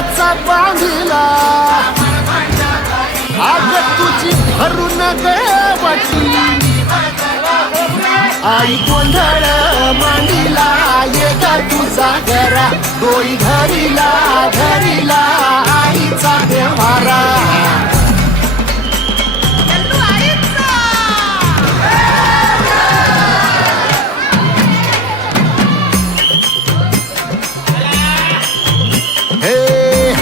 जीवाचा बांधिला आग तुझी भरून गवटी आई गोंधळ मांडीला ये ग तुझा घरा डोई धरीला धरीला आईचा देवारा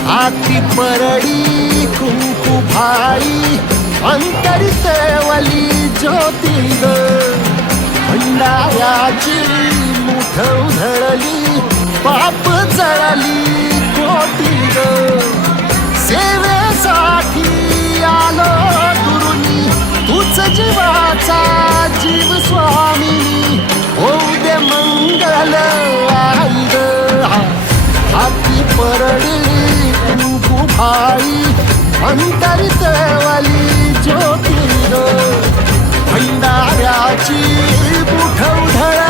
हाती परडी कुंकू भाई अंतरितवली ज्योती ग भंडाऱ्याची मुठ उधळली पाप जळली कोटी ग सेवेसाठी आलो दुरुनी तूच जीवाचा जीव स्वामी होऊ दे मंगल आई ग हाती परडी कुंकू भाई अंतरितवली ज्योती ग भंडाऱ्याची मुठ उधळ